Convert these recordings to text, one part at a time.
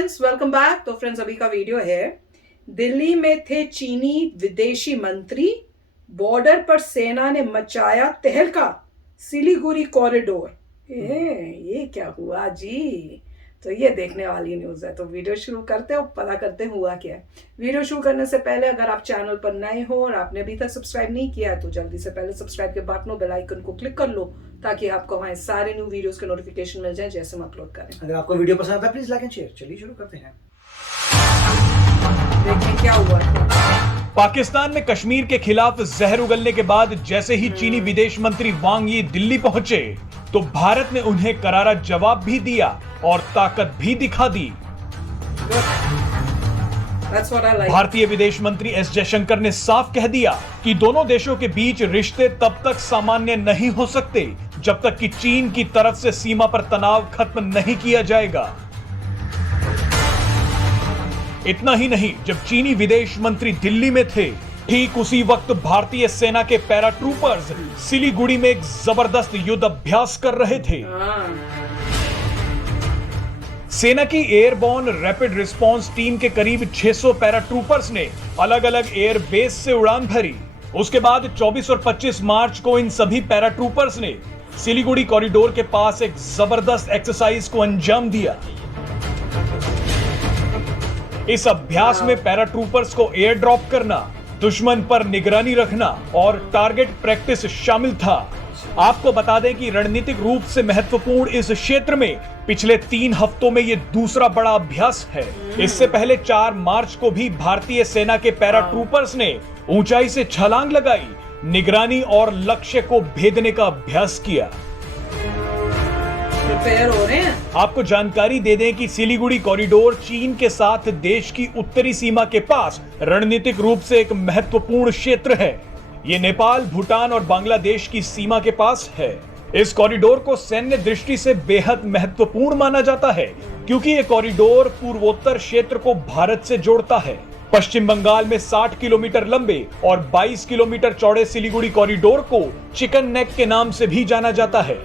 Friends, welcome back. तो friends, अभी का वीडियो है, दिल्ली में थे चीनी विदेशी मंत्री, बॉर्डर पर सेना ने मचाया तहलका, सिलीगुड़ी कॉरिडोर। ये क्या हुआ जी? तो ये देखने वाली न्यूज़ है। तो वीडियो शुरू करते हो, पता करते हैं हुआ क्या है। वीडियो शुरू करने से पहले अगर आप चैनल पर नए हो और आपने अभी तक सब्सक्राइब नहीं किया है तो जल्दी से पहले सब्सक्राइब के बटन बेल आइकन को क्लिक कर लो, ताकि आपको हमारे सारे न्यू वीडियोस के नोटिफिकेशन मिल जाए जैसे हम अपलोड करें। अगर आपको वीडियो पसंद आता है प्लीज लाइक एंड शेयर। चलिए शुरू करते हैं। देखिए क्या हुआ था। पाकिस्तान में कश्मीर के खिलाफ जहर उगलने के बाद जैसे ही चीनी विदेश मंत्री वांग यी दिल्ली पहुंचे तो भारत ने उन्हें करारा जवाब भी दिया और ताकत भी दिखा दी। That's what I like. भारतीय विदेश मंत्री एस जयशंकर ने साफ कह दिया कि दोनों देशों के बीच रिश्ते तब तक सामान्य नहीं हो सकते जब तक कि चीन की तरफ से सीमा पर तनाव खत्म नहीं किया जाएगा। इतना ही नहीं, जब चीनी विदेश मंत्री दिल्ली में थे, ठीक उसी वक्त भारतीय सेना के पैराट्रूपर्स सिलीगुड़ी में एक जबरदस्त युद्ध अभ्यास कर रहे थे। सेना की एयरबॉर्न रैपिड रिस्पांस टीम के करीब 600 पैराट्रूपर्स ने अलग अलग एयर बेस से उड़ान भरी। उसके बाद 24 और 25 मार्च को इन सभी पैराट्रूपर्स ने सिलीगुड़ी कॉरिडोर के पास एक जबरदस्त एक्सरसाइज को अंजाम दिया। इस अभ्यास में पैराट्रूपर्स को एयर ड्रॉप करना, दुश्मन पर निगरानी रखना और टारगेट प्रैक्टिस शामिल था। आपको बता दें कि रणनीतिक रूप से महत्वपूर्ण इस क्षेत्र में पिछले 3 हफ्तों में यह दूसरा बड़ा अभ्यास है। इससे पहले 4 मार्च को भी भारतीय सेना के पैराट्रूपर्स ने ऊंचाई से छलांग लगाई, निगरानी और लक्ष्य को भेदने का अभ्यास किया। हो रहे हैं। आपको जानकारी दे दें कि सिलीगुड़ी कॉरिडोर चीन के साथ देश की उत्तरी सीमा के पास रणनीतिक रूप से एक महत्वपूर्ण क्षेत्र है। ये नेपाल, भूटान और बांग्लादेश की सीमा के पास है। इस कॉरिडोर को सैन्य दृष्टि से बेहद महत्वपूर्ण माना जाता है क्योंकि ये कॉरिडोर पूर्वोत्तर क्षेत्र को भारत से जोड़ता है। पश्चिम बंगाल में 60 किलोमीटर लंबे और 22 किलोमीटर चौड़े सिलीगुड़ी कॉरिडोर को चिकन नेक के नाम से भी जाना जाता है।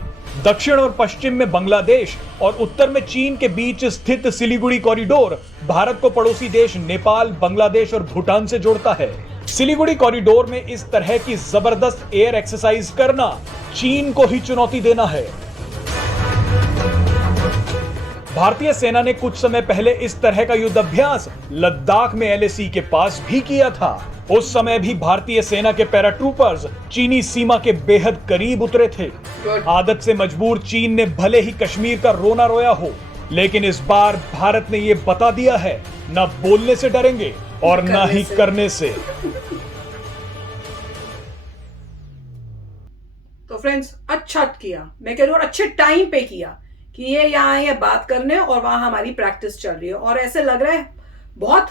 दक्षिण और पश्चिम में बांग्लादेश और उत्तर में चीन के बीच स्थित सिलीगुड़ी कॉरिडोर भारत को पड़ोसी देश नेपाल, बांग्लादेश और भूटान से जोड़ता है। सिलीगुड़ी कॉरिडोर में इस तरह की जबरदस्त एयर एक्सरसाइज करना चीन को ही चुनौती देना है। भारतीय सेना ने कुछ समय पहले इस तरह का युद्ध अभ्यास लद्दाख में एलएसी के पास भी किया था। उस समय भी भारतीय सेना के पैराट्रूपर्स चीनी सीमा के बेहद करीब उतरे थे। आदत से मजबूर चीन ने भले ही कश्मीर का रोना रोया हो, लेकिन इस बार भारत ने यह बता दिया है, न बोलने से डरेंगे और न ही करने से। तो फ्रेंड्स, अच्छा किया, मैं कह रही हूँ, अच्छे टाइम पे किया कि ये यहाँ ये बात करने और वहां हमारी प्रैक्टिस चल रही है। और ऐसे लग रहा है बहुत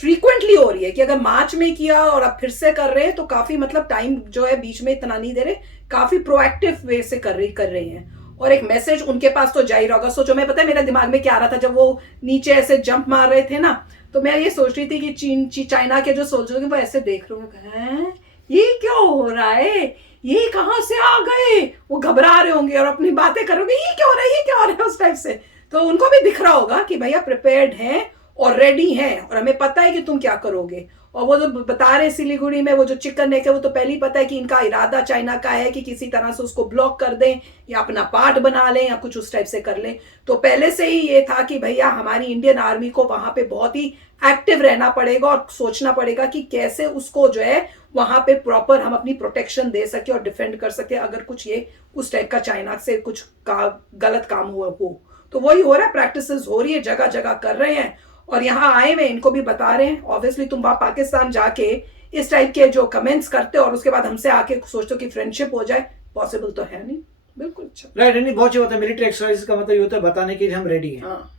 फ्रीक्वेंटली हो रही है कि अगर मार्च में किया और अब फिर से कर रहे हैं तो काफी मतलब टाइम जो है बीच में इतना नहीं दे रहे, काफी प्रोएक्टिव वे से कर रही हैं। और एक मैसेज उनके पास तो जा ही रहा होगा। सोचो, मैं पता है मेरे दिमाग में क्या आ रहा था जब वो नीचे ऐसे जंप मार रहे थे ना, तो मैं ये सोच रही थी कि चाइना के जो सोल्जर हैं वो ऐसे देख रहे होंगे, ये क्या हो रहा है, ये कहां से आ गए। वो घबरा रहे होंगे और अपनी बातें करोगे, ये क्या हो रहा है, ये क्या हो रहा है, उस टाइप से। तो उनको भी दिख रहा होगा कि भैया प्रिपेयर्ड हैं और रेडी हैं और हमें पता है कि तुम क्या करोगे। और वो जो बता रहे सिलीगुड़ी में वो जो चिकन नेक है, वो तो पहले ही पता है कि इनका इरादा चाइना का है कि किसी तरह से उसको ब्लॉक कर दें या अपना पार्ट बना लें या कुछ उस टाइप से कर लें। तो पहले से ही ये था कि भैया हमारी इंडियन आर्मी को वहां पे बहुत ही एक्टिव रहना पड़ेगा और सोचना पड़ेगा कि कैसे उसको जो है वहां पे प्रॉपर हम अपनी प्रोटेक्शन दे सके और डिफेंड कर सके अगर कुछ ये उस टाइप का चाइना से कुछ गलत काम हुआ हो। तो वही हो रहा है, प्रैक्टिस हो रही है, जगह जगह कर रहे हैं और यहाँ आए हुए इनको भी बता रहे हैं। ऑब्वियसली तुम वहां पाकिस्तान जाके इस टाइप के जो कमेंट्स करते हो और उसके बाद हमसे आके सोचते हो कि फ्रेंडशिप हो जाए, पॉसिबल तो है नहीं। बिल्कुल अच्छा, राइट। नहीं, बहुत होता है मिलिट्री एक्सरसाइज का मतलब ये होता है बताने के लिए हम रेडी हैं। हाँ।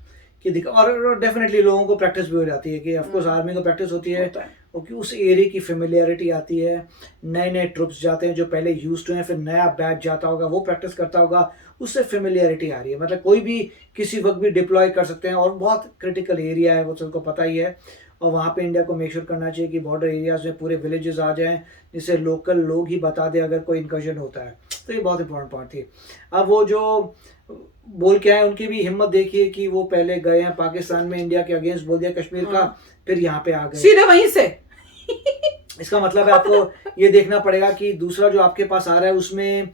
कि और डेफिनेटली लोगों को प्रैक्टिस भी हो जाती है कि ऑफ कोर्स आर्मी को प्रैक्टिस होती है और उस एरिया की फेमिलियरिटी आती है। नए नए ट्रुप्स जाते हैं जो पहले यूज्ड हैं, फिर नया बैच जाता होगा, वो प्रैक्टिस करता होगा, उससे फेमिलियरिटी आ रही है। मतलब कोई भी किसी वक्त भी डिप्लॉय कर सकते हैं और बहुत क्रिटिकल एरिया है, वो सबको पता ही है। और वहाँ पे इंडिया को मेक श्योर करना चाहिए कि बॉर्डर एरियाज में पूरे विलेजेस आ जाएं, जिससे लोकल लोग ही बता दें अगर कोई इंकर्जन होता है। तो ये बहुत इंपॉर्टेंट पॉइंट थी। अब वो जो बोल के आए उनकी भी हिम्मत देखिए कि वो पहले गए हैं पाकिस्तान में, इंडिया के अगेंस्ट बोल दिया कश्मीर का, फिर यहाँ पे आ गए सीधे वहीं से। इसका मतलब है आपको ये देखना पड़ेगा कि दूसरा जो आपके पास आ रहा है उसमें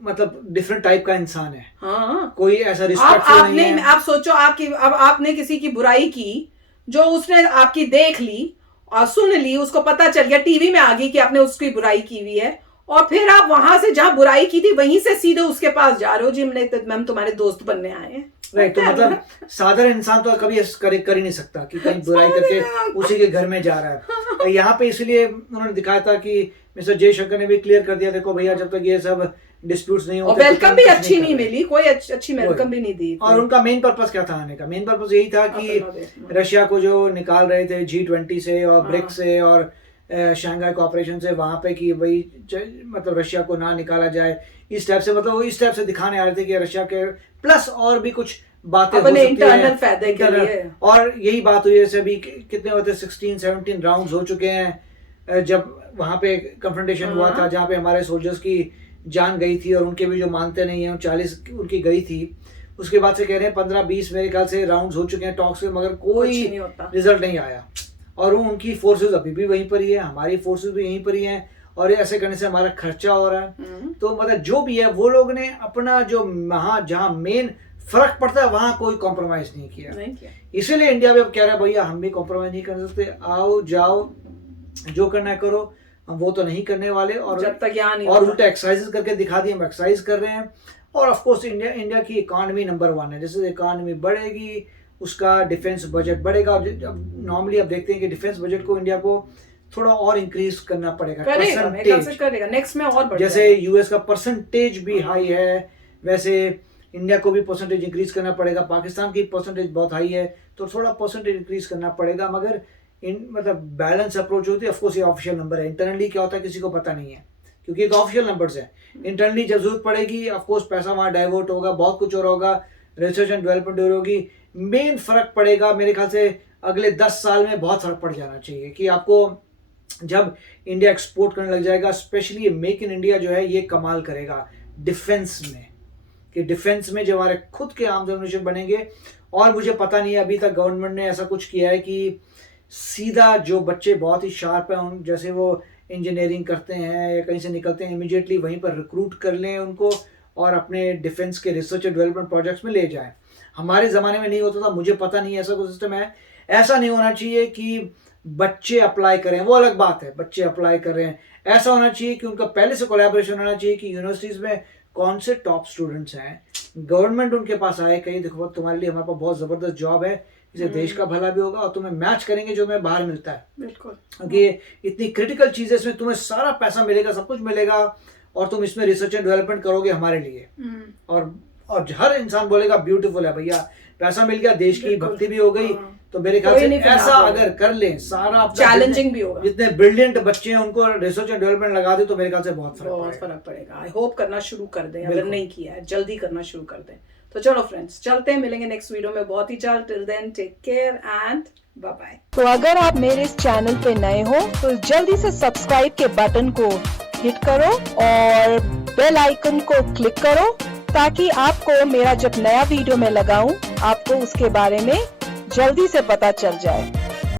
मतलब डिफरेंट टाइप का इंसान है। हाँ, कोई ऐसा रिस्पेक्टफुल नहीं है। आप सोचो आपकी, अब आपने किसी की बुराई की, जो उसने आपकी देख ली और सुन ली, उसको पता चल गया, टीवी में आ गई कि आपने उसकी बुराई की हुई है, और फिर आप वहां से जहां बुराई की थी वहीं से सीधे उसके पास जा रहे हो, जी मैम तुम्हारे दोस्त बनने आए हैं। राइट, तो मतलब साधारण इंसान तो कभी कर ही नहीं सकता कि कहीं बुराई करके उसी के घर में जा रहा है। यहाँ पे इसलिए उन्होंने दिखाया था कि मिस्टर जयशंकर ने भी क्लियर कर दिया, देखो भैया जब तक ये सब डिस्प्यूट्स नहीं होते, वेलकम भी अच्छी नहीं मिली, कोई अच्छी वेलकम भी नहीं दी। और उनका मेन पर्पस क्या था आने का? मेन पर्पस यही था कि रशिया को जो निकाल रहे थे G20 से और ब्रिक्स से और शंघाई कोऑपरेशन से, वहां पे कि भाई मतलब रशिया को ना निकाला जाए, इस टाइप से, मतलब वो इस टाइप से दिखाने आ रहे थे कि रशिया के प्लस और भी कुछ बातें हो सकती हैं इंटरनल फायदे के लिए। और यही बात हुई, जैसे अभी कितने होते 16-17 राउंड्स हो चुके हैं जब वहां पे कन्फ्रंटेशन हुआ था, जहाँ पे हमारे सोल्जर्स की जान गई थी और उनके भी जो मानते नहीं है 40 उनकी गई थी। उसके बाद से कह रहे हैं 15-20 मेरे ख्याल से राउंड्स हो चुके हैं टॉक्स में, मगर कोई रिजल्ट नहीं आया। और उनकी फोर्सेस अभी भी वहीं पर ही है, हमारी फोर्सेस भी यहीं पर ही हैं, और ऐसे करने से हमारा खर्चा हो रहा है। तो मतलब जो भी है वो लोग ने अपना जो जहाँ मेन फर्क पड़ता है वहां कोई कॉम्प्रोमाइज नहीं किया। इसीलिए इंडिया भी अब कह रहा है भैया हम भी कॉम्प्रोमाइज नहीं कर सकते, आओ जाओ जो करना है करो, हम वो तो नहीं करने वाले। और जब तक यहाँ नहीं और उल्टा एक्सरसाइज करके दिखा दिए, हम एक्सरसाइज कर रहे हैं। और ऑफ कोर्स इंडिया की इकॉनमी नंबर 1 है, जैसे इकॉनमी बढ़ेगी उसका डिफेंस बजट बढ़ेगा। नॉर्मली आप देखते हैं कि डिफेंस बजट को इंडिया को थोड़ा और इंक्रीज करना पड़ेगा, करेगा नेक्स्ट में और बढ़ जैसे यूएस का परसेंटेज भी हाई है, वैसे इंडिया को भी परसेंटेज इंक्रीज करना पड़ेगा। पाकिस्तान की परसेंटेज बहुत हाई है, तो थोड़ा परसेंटेज इंक्रीज करना पड़ेगा। मगर मतलब बैलेंस अप्रोच होती है। ऑफ कोर्स ये ऑफिशियल नंबर है, इंटरनली क्या होता है किसी को पता नहीं है, क्योंकि ये तो ऑफिशियल नंबर्स है। इंटरनली जब जरूरत पड़ेगी ऑफ कोर्स पैसा वहां डाइवर्ट होगा, बहुत कुछ और होगा, रिसर्च एंड डेवलपमेंट होगी। मेन फर्क पड़ेगा मेरे ख्याल से अगले 10 साल में, बहुत फर्क पड़ जाना चाहिए कि आपको जब इंडिया एक्सपोर्ट करने लग जाएगा, स्पेशली मेक इन इंडिया जो है ये कमाल करेगा डिफेंस में, कि डिफेंस में जब हमारे खुद के आमदनी बनेंगे। और मुझे पता नहीं है अभी तक गवर्नमेंट ने ऐसा कुछ किया है कि सीधा जो बच्चे बहुत ही शार्प हैं, जैसे वो इंजीनियरिंग करते हैं या कहीं से निकलते हैं, इमीडिएटली वहीं पर रिक्रूट कर लें उनको और अपने डिफेंस के रिसर्च एंड डेवलपमेंट प्रोजेक्ट्स में ले जाएं। हमारे ज़माने में नहीं होता था, मुझे पता नहीं ऐसा कोई सिस्टम है। ऐसा नहीं होना चाहिए कि बच्चे अप्लाई करें, वो अलग बात है, बच्चे अप्लाई कर रहे हैं। ऐसा होना चाहिए कि उनका पहले से कोलैबोरेशन होना चाहिए कि यूनिवर्सिटीज़ में कौन से टॉप स्टूडेंट्स हैं, गवर्नमेंट उनके पास आए, कहीं देखो तुम्हारे लिए हमारे पास बहुत ज़बरदस्त जॉब है, इससे देश का भला भी होगा और तुम्हें मैच करेंगे जो हमें बाहर मिलता है। बिल्कुल, क्योंकि इतनी क्रिटिकल चीज़ है, इसमें तुम्हें सारा पैसा मिलेगा, सब कुछ मिलेगा और तुम इसमें रिसर्च एंड डेवलपमेंट करोगे हमारे लिए। और हर इंसान बोलेगा ब्यूटीफुल है भैया, पैसा मिल गया, देश की भक्ति भी हो गई। तो मेरे ख्याल से ऐसा अगर कर लें, सारा चैलेंजिंग भी होगा, जितने ब्रिलियंट बच्चे हैं उनको रिसर्च एंड डेवलपमेंट लगा दे तो मेरे ख्याल से बहुत फर्क पड़ेगा। आई होप करना शुरू कर दें, अगर नहीं किया है जल्दी करना शुरू कर दें। तो चलो फ्रेंड्स, चलते हैं, मिलेंगे नेक्स्ट वीडियो में बहुत ही जल्द। Till then take care and bye bye. तो अगर आप मेरे इस चैनल पे नए हो तो जल्दी से सब्सक्राइब के बटन को हिट करो और बेल आइकन को क्लिक करो, ताकि आपको मेरा जब नया वीडियो मैं लगाऊं आपको उसके बारे में जल्दी से पता चल जाए।